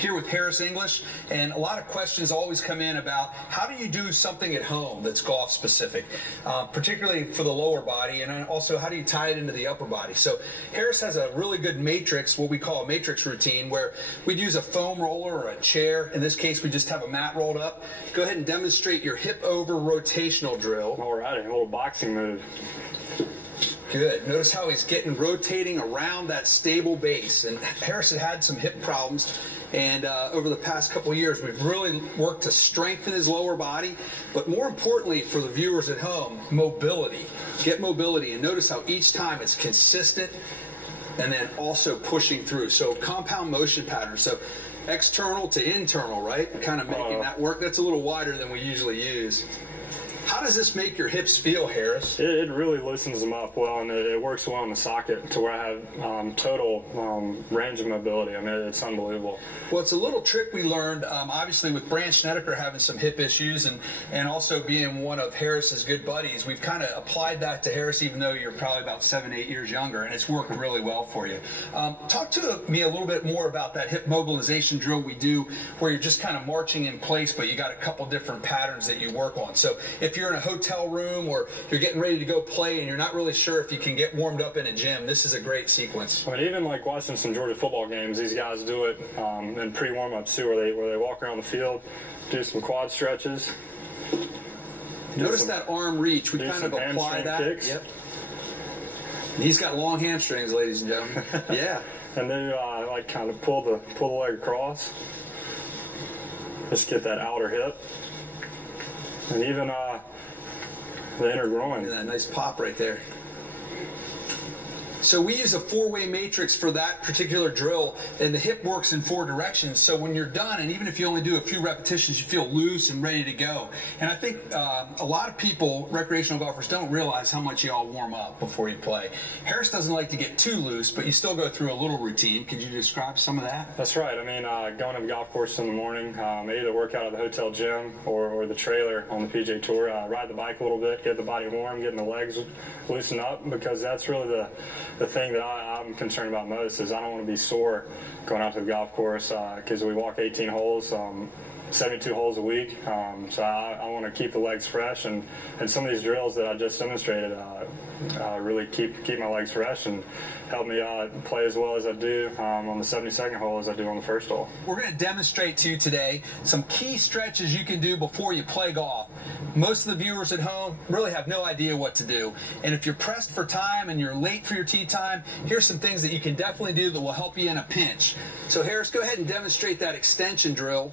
here with Harris English, and a lot of questions always come in about how do you do something at home that's golf specific, particularly for the lower body, and also how do you tie it into the upper body. So Harris has a really good matrix, what we call a matrix routine, where we'd use a foam roller or a chair. In this case, we just have a mat rolled up. Go ahead and demonstrate your hip over rotational drill. All right, a little boxing move. Good. Notice how he's rotating around that stable base. And Harris had some hip problems, and over the past couple of years, we've really worked to strengthen his lower body. But more importantly, for the viewers at home, mobility. Get mobility, and notice how each time it's consistent, and then also pushing through. So compound motion pattern. So external to internal, right? Kind of making that work. That's a little wider than we usually use. How does this make your hips feel, Harris? It really loosens them up well, and it works well in the socket to where I have total range of mobility. I mean, it's unbelievable. Well, it's a little trick we learned, obviously, with Brandt Schnedeker having some hip issues and also being one of Harris's good buddies. We've kind of applied that to Harris, even though you're probably about 7-8 years younger, and it's worked really well for you. Talk to me a little bit more about that hip mobilization drill we do, where you're just kind of marching in place, but you got a couple different patterns that you work on. So if you're in a hotel room or you're getting ready to go play and you're not really sure if you can get warmed up in a gym, this is a great sequence. I mean, even like watching some Georgia football games, these guys do it in pre-warm-ups too, where they walk around the field, do some quad stretches. Notice that arm reach. We kind of apply that. Kicks. Yep. And he's got long hamstrings, ladies and gentlemen. Yeah. And then like kind of pull the leg across. Just get that outer hip. And even the inner groin. That nice pop right there. So we use a 4-way matrix for that particular drill, and the hip works in 4 directions. So when you're done, and even if you only do a few repetitions, you feel loose and ready to go. And I think a lot of people, recreational golfers, don't realize how much you all warm up before you play. Harris doesn't like to get too loose, but you still go through a little routine. Could you describe some of that? That's right. I mean, going to the golf course in the morning, either work out at the hotel gym or the trailer on the PGA Tour, ride the bike a little bit, get the body warm, getting the legs loosened up, because that's really the thing that I'm concerned about most is I don't want to be sore going out to the golf course, because we walk 18 holes, 72 holes a week. So I want to keep the legs fresh, and some of these drills that I just demonstrated really keep my legs fresh and help me play as well as I do on the 72nd hole as I do on the first hole. We're going to demonstrate to you today some key stretches you can do before you play golf. Most of the viewers at home really have no idea what to do, and if you're pressed for time and you're late for your tee time, here's some things that you can definitely do that will help you in a pinch. So Harris, go ahead and demonstrate that extension drill.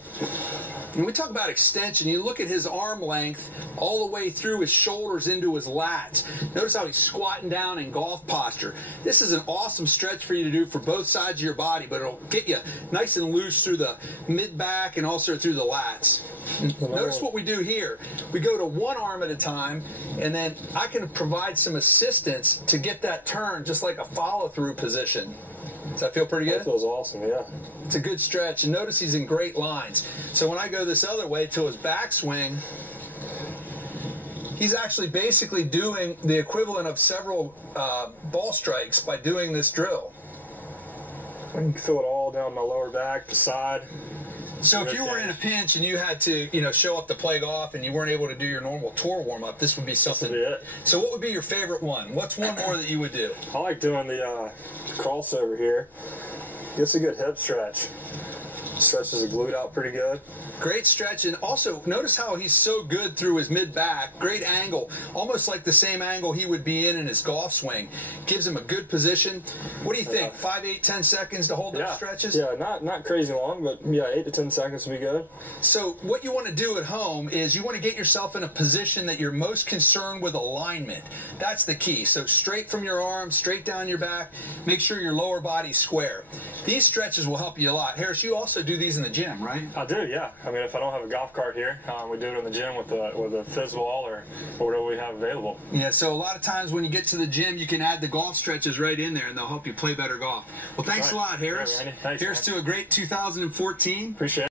When we talk about extension, you look at his arm length all the way through his shoulders into his lats. Notice how he's squatting down in golf posture. This is an awesome stretch for you to do for both sides of your body, but it'll get you nice and loose through the mid-back and also through the lats. Notice what we do here. We go to one arm at a time, and then I can provide some assistance to get that turn, just like a follow-through position. Does that feel pretty good? That feels awesome, yeah. It's a good stretch, and notice he's in great lines. So when I go this other way to his backswing, he's actually basically doing the equivalent of several ball strikes by doing this drill. I can feel it all down my lower back, the side. So if you were in a pinch and you had to, show up to play golf and you weren't able to do your normal tour warm-up, this would be something. This would be it. So what would be your favorite one? What's one more that you would do? I like doing the crossover here. Gets a good hip stretch. Stretches the glute out pretty good. Great stretch, and also notice how he's so good through his mid-back. Great angle, almost like the same angle he would be in his golf swing. Gives him a good position. What do you think? 5, 8, 10 seconds to hold those stretches? Yeah, not crazy long, but 8 to 10 seconds would be good. So what you want to do at home is you want to get yourself in a position that you're most concerned with alignment. That's the key. So straight from your arm, straight down your back. Make sure your lower body's square. These stretches will help you a lot. Harris, you also do these in the gym, right? I do, yeah. I mean, if I don't have a golf cart here, we do it in the gym with a fizz ball or whatever we have available. Yeah, so a lot of times when you get to the gym, you can add the golf stretches right in there, and they'll help you play better golf. Well, thanks a lot, Harris. Yeah, Randy. Thanks, Here's to a great 2014. Appreciate it.